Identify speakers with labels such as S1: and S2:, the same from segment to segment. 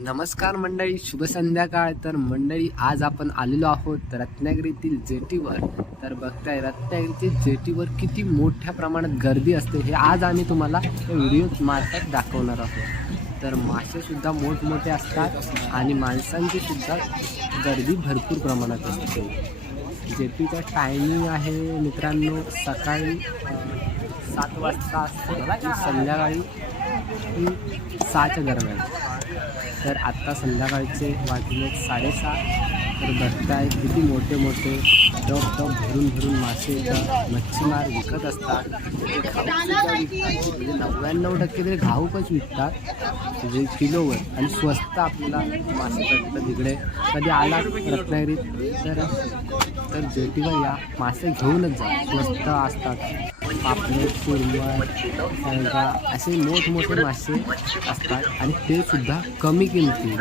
S1: नमस्कार मंडळी शुभ संध्याकाळ. तर मंडळी आज आपण आलेलो आहोत रत्नागिरीतील जेटीवर. तर बघताय रत्नागिरीतील जेटीवर किती मोठ्या प्रमाणात गर्दी असते हे आज आम्ही तुम्हाला या व्हिडिओ मार्फत दाखवणार आहोत. तर मासेसुद्धा मोठमोठे असतात आणि माणसांची सुद्धा गर्दी भरपूर प्रमाणात असते. जेटीचा टायमिंग आहे मित्रांनो सकाळी सात वाजता असतो संध्याकाळी ती सहाच्या दरम्यान. तर आत्ता संध्याकाळचे वाजले साडेसहा. तर बघताय किती मोठे मोठे टप टप भरून भरून मासे मच्छीमार विकत असतात. विकतात म्हणजे नव्याण्णव टक्के तरी घाऊकच विकतात. म्हणजे किलोवर आणि स्वस्त आपल्याला मासे भेटतात तिकडे. कधी आला रत्नागिरीत? तर तर जेटीवर या मासे घेऊनच जा. स्वस्त असतात. पापलेट सुरमई सांगा असे मोठमोठे मासे असतात आणि ते सुद्धा कमी किमती.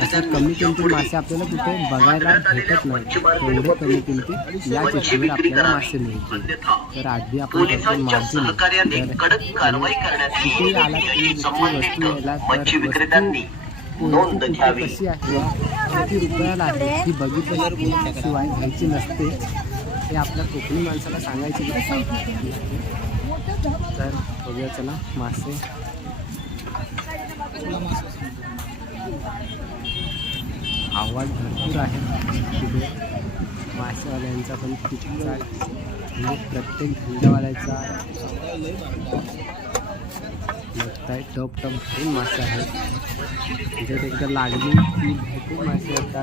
S1: अशा कमी किमती मासे आपल्याला कुठे बघायला भेटत नाही. एवढे कमी किमती या चिठ्ठीवर आपल्याला मासे मिळतील. तर आधी आपण करतो मार्जिन कुठेही आला तुम्ही? वस्तू
S2: यायला
S1: तर वस्तू कशी आहे? किती रुपयाला आहे? ही बघितल्याशिवाय घ्यायची नसते. हे आपल्या कोकणी माणसाला सांगायची तर बघूया चला मासे. आवाज भरपूर आहे. तिथे मासेवाल्यांचा पण तिथचा म्हणजे प्रत्येक धंदावाल्याचा बघताय टप टप भरून मासे आहेत. त्याच्यात एकदा लागली की भरपूर मासे बांगडा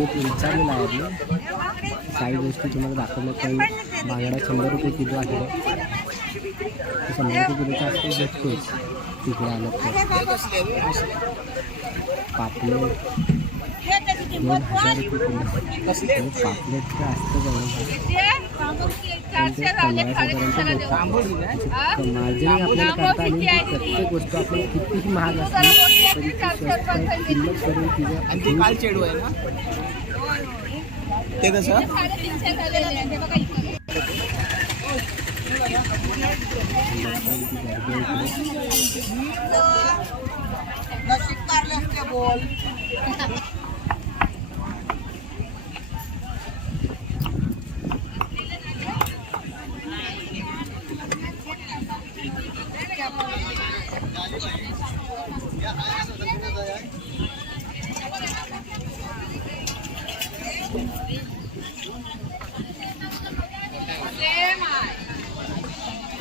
S1: व्हिडिओ विचारलेला आहे काही गोष्टी तुम्हाला दाखवल्या काही बांगडा शंभर रुपये किलो आहे. शंभर रुपये किलोचा असतो भेटतोच. तिकडे आलं तर. पापलेट. दोन हजार रुपये किलो. पापलेट तर असतं जवळ मार्जिन आपल्याला करता आली प्रत्येक वस्तू आपल्याला कितीही महाग असली तरी ती स्वस्त किंमत करून तिचं
S3: आणि ते काल चेडू आहे ना ते कसं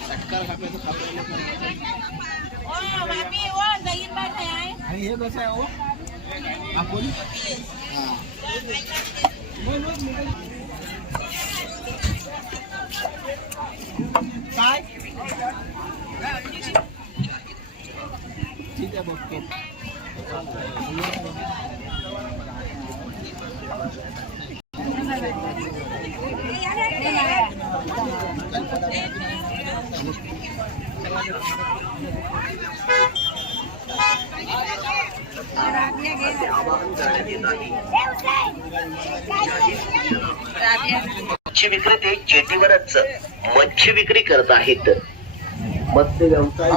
S3: षटकार खाप्याचं खापलं आणि हे कसं आहे हो आपण हा. बोल, बोल, बोल. काय ठीक आहे बघतो
S2: मच्छी विक्रेते जेटीवरच मच्छी विक्री करत आहेत. मत्स्य व्यवसाय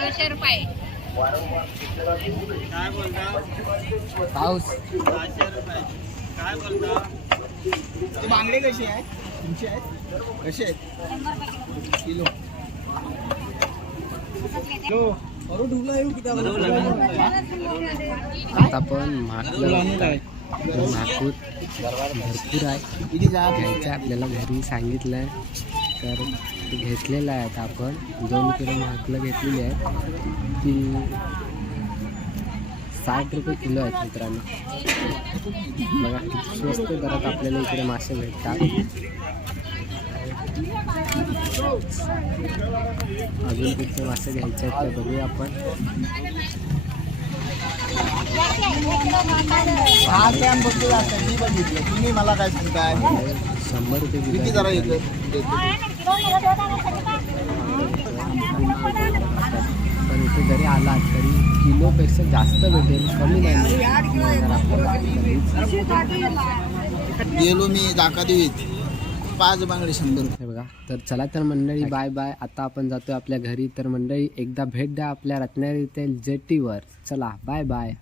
S4: दोनशे रुपये
S1: पाऊस.
S3: काय बोलता? ते बांगडे कसे आहेत? तुमचे आहेत? कसे आहेत? किलो. किलो. अरे ढुला येऊ किती
S1: आता पण नागपूर भरपूर आहे घ्यायचं आपल्याला घरी सांगितलं आहे तर घेतलेलं आहे आता आपण. दोन किलो माकलं घेतलेली आहे. ती साठ रुपये किलो आहेत मित्रांनो. बघा किती स्वस्त दरात आपल्याला इकडे मासे भेटतात. अजून कुठचे मासे घ्यायचे आहेत ते बघूया आपण.
S3: हा तुम्ही मला काय सांगताय
S1: शंभर रुपये
S3: किती जरा. इथे
S1: जरी आला तरी किलोपेक्षा जास्त भेटेल कमी नाही.
S3: गेलो मी दाखा देवीत पाच बांगडे शंभर रुपये.
S1: बघा तर चला तर मंडळी बाय बाय आता आपण जातोय आपल्या घरी. तर मंडळी एकदा भेट द्या आपल्या रत्नागिरीतील जेटीवर. चला बाय बाय